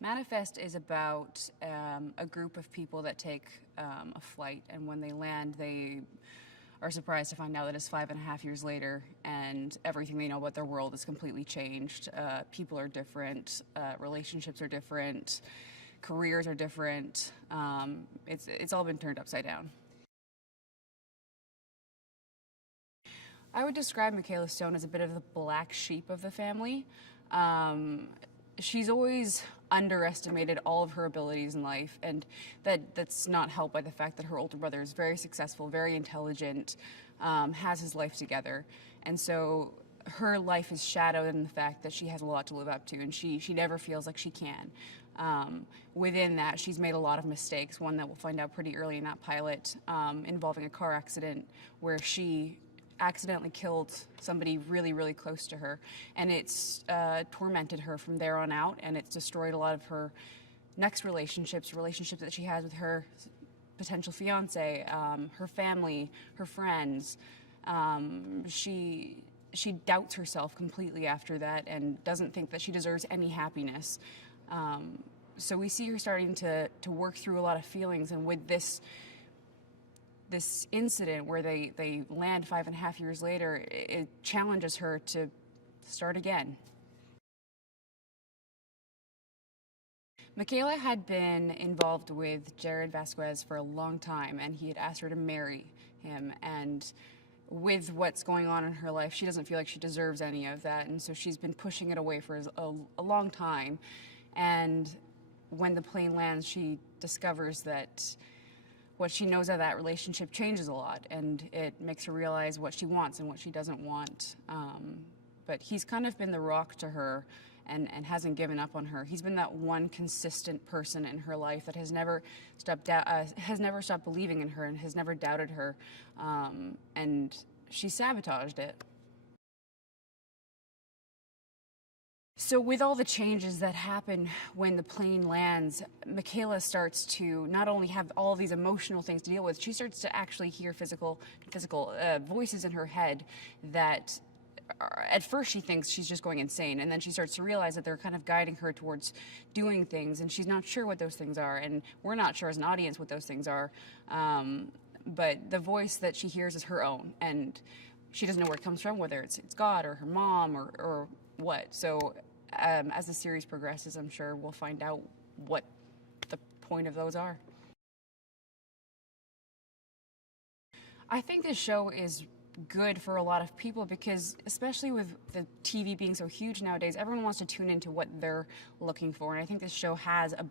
Manifest is about a group of people that take a flight, and when they land, they are surprised to find out that it's 5.5 years later, and everything they know about their world is completely changed. People are different, relationships are different, careers are different. It's all been turned upside down. I would describe Michaela Stone as a bit of the black sheep of the family. She's always underestimated all of her abilities in life, and that's not helped by the fact that her older brother is very successful, very intelligent, has his life together, and so her life is shadowed in the fact that she has a lot to live up to, and she never feels like she can. Within that, she's made a lot of mistakes, one that we'll find out pretty early in that pilot, involving a car accident where she accidentally killed somebody really, really close to her, and it's tormented her from there on out, and it's destroyed a lot of her next relationships that she has with her potential fiance, her family, her friends. She doubts herself completely after that and doesn't think that she deserves any happiness. So we see her starting to work through a lot of feelings, and with this incident where they land 5.5 years later, it challenges her to start again. Michaela had been involved with Jared Vasquez for a long time, and he had asked her to marry him, and with what's going on in her life, she doesn't feel like she deserves any of that, and so she's been pushing it away for a long time. And when the plane lands, she discovers that what she knows of that relationship changes a lot, and it makes her realize what she wants and what she doesn't want. But he's kind of been the rock to her and hasn't given up on her. He's been that one consistent person in her life that has never stopped believing in her and has never doubted her, and she sabotaged it. So with all the changes that happen when the plane lands, Michaela starts to not only have all these emotional things to deal with, she starts to actually hear physical voices in her head that at first she thinks she's just going insane, and then she starts to realize that they're kind of guiding her towards doing things, and she's not sure what those things are, and we're not sure as an audience what those things are. But the voice that she hears is her own, and she doesn't know where it comes from, whether it's God or her mom or what. So as the series progresses, I'm sure we'll find out what the point of those are. I think this show is good for a lot of people because, especially with the TV being so huge nowadays, everyone wants to tune into what they're looking for, and I think this show has a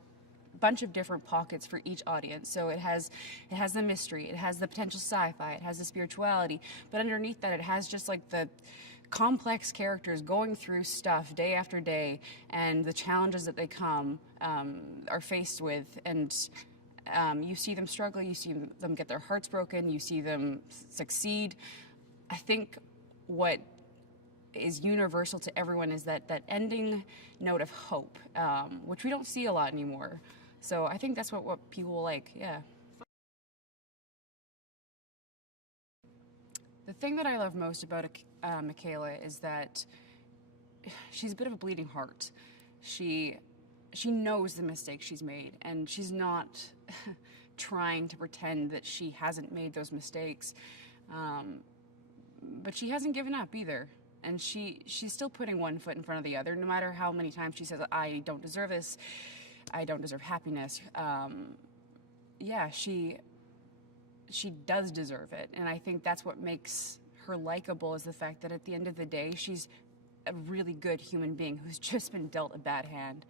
bunch of different pockets for each audience. So it has the mystery, it has the potential sci-fi, it has the spirituality, but underneath that it has just like the complex characters going through stuff day after day, and the challenges that they are faced with, and you see them struggle, you see them get their hearts broken, you see them succeed. I think what is universal to everyone is that ending note of hope, which we don't see a lot anymore. So I think that's what people like, yeah. The thing that I love most about Michaela is that she's a bit of a bleeding heart. She knows the mistakes she's made, and she's not trying to pretend that she hasn't made those mistakes. But she hasn't given up either. And she's still putting one foot in front of the other, no matter how many times she says, I don't deserve this, I don't deserve happiness. Yeah, she does deserve it. And I think that's what makes her likable, is the fact that at the end of the day, she's a really good human being who's just been dealt a bad hand.